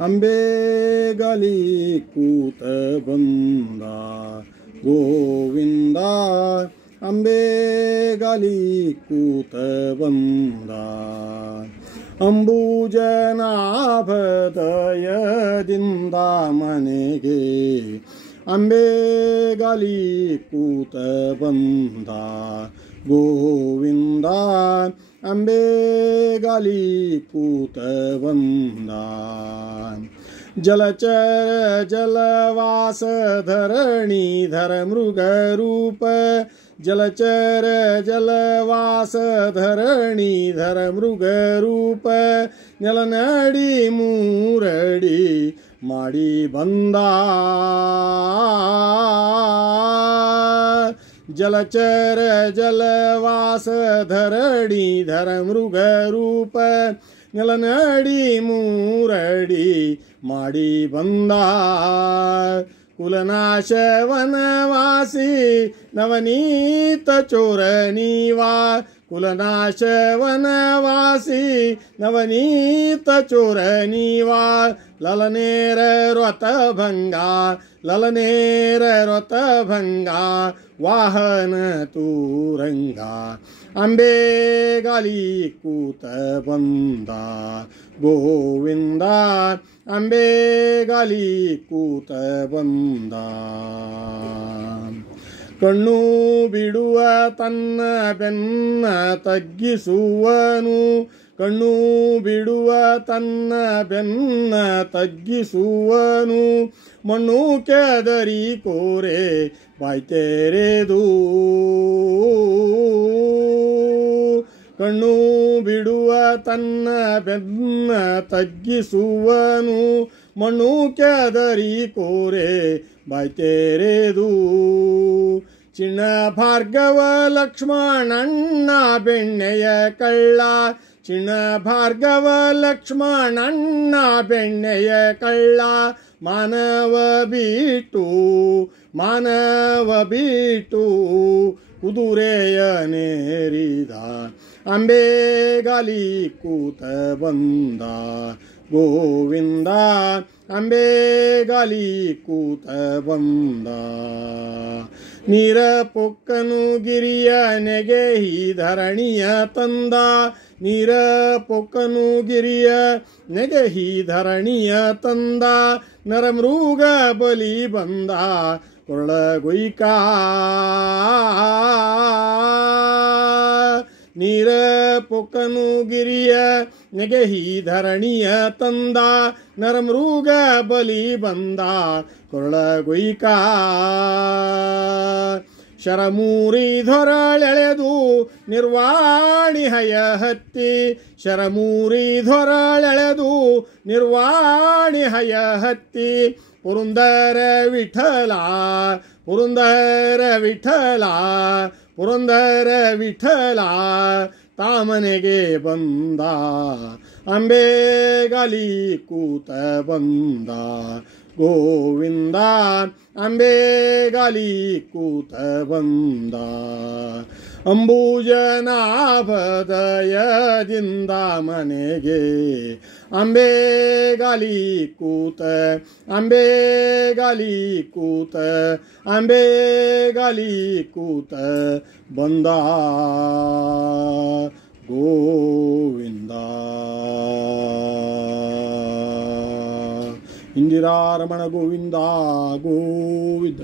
आंबे गाली कूत बंदा गोविंदा आंबे गाली कूत बंदा अंबुजनाभदय दिंदा मनेगे आंबे गाली कूत बंदा गोविंदा आंबे गाली कूत बंदा जलचर जलवास धरणी धर मृग रूप जलचर जलवास धरणी धर मृग रूप जलनडी मूरडी माडी बंदा जलचर जलवास धरणी धर मृग रूप जलनडी मूरडी माडी बंदा कुलनाश वनवासी नवनीत चोरनीवा कुलनाश वनवासी नवनीत चोरनीवा ललनेर व्रतभंगा ललनेर व्रतभंगा वाहन तुरंगा आंबे गाली कूत बंदा गोविंदा आंबे गाली कूत बंदा ಕಣ್ಣು ಬಿಡುವ ತನ್ನ ಬೆನ್ನ ತಗ್ಗಿಸುವನು ಕಣ್ಣು ಬಿಡುವ ತನ್ನ ಬೆನ್ನ ತಗ್ಗಿಸುವನು ಮಣ್ಣು ಕೆದರಿ ಕೋರೆ ಬಾಯ್ತೆರೆದು ಕಣ್ಣು ಬಿಡುವ ತನ್ನ ಬೆನ್ನ ತಗ್ಗಿಸುವನು ಮಣ್ಣು ಕೆದರಿ ಕೋರೆ ಬಾಯ್ತೆರೆದು ಚಿನ್ನ ಭಾರ್ಗವ ಲಕ್ಷ್ಮಣಣ್ಣ ಬೆಣ್ಣೆಯ ಕಳ್ಳ ಚಿನ್ನ ಭಾರ್ಗವ ಲಕ್ಷ್ಮಣಣ್ಣ ಬೆಣ್ಣೆಯ ಕಳ್ಳ ಮಾನವ ಬಿಟ್ಟು ಕುದುರೆಯ ನೇರಿದ ಅಂಬೆ ಗಾಲಿ ಕೂತ ಬಂದ ಗೋವಿಂದ ಅಂಬೆ ಗಾಲಿ ಕೂತ ಬಂದ ನೀರ ಪೊಕ್ಕನು ಗಿರಿಯ ನೆಗೆಹಿ ಧರಣಿಯ ತಂದ ನೀರ ಪೊಕ್ಕನು ಗಿರಿಯ ನೆಗೆಹಿ ಧರಣಿಯ ತಂದ ನರಮೃಗ ಬಲಿ ಬಂದ ಕೊರಳಗೊಯ್ಕ ನೀರ ಪೊಕ್ಕನು ಗಿರಿಯ ನೆಗೆಹಿ ಧರಣಿಯ ತಂದ ನರಮೃಗ ಬಲಿ ಬಂದ ಕೊರಳಗೊಯ್ಕ ಶರಮೂರಿ ಧೊರಳೆಳೆದು ನಿರ್ವಾಣಿ ಹಯ ಹತ್ತಿ ಶರಮೂರಿ ಧೊರಳೆಳೆದು ನಿರ್ವಾಣಿ ಹಯ ಹತ್ತಿ ಪುರಂದರ ವಿಠಲ ಪುರಂದರ ವಿಠಲ ಪುರಂದರ ವಿಠಲ ತಾಮನೆಗೆ ಬಂದ ಅಂಬೆ ಗಾಲಿ ಕೂತ ಬಂದ ಗೋವಿಂದ ಅಂಬೆ ಗಾಲಿ ಕೂತ ಬಂದ ಅಂಬುಜನಾಭದಯದಿಂದ ಮನೆಗೆ ಅಂಬೆ ಗಾಲಿ ಕೂತ ಅಂಬೆ ಗಾಲಿ ಕೂತ ಅಂಬೆ ಗಾಲಿ ಕೂತ ಬಂದ ಗೋವಿಂದ ಇಂದಿರಾರಮಣ ಗೋವಿಂದ ಗೋವಿಂದ.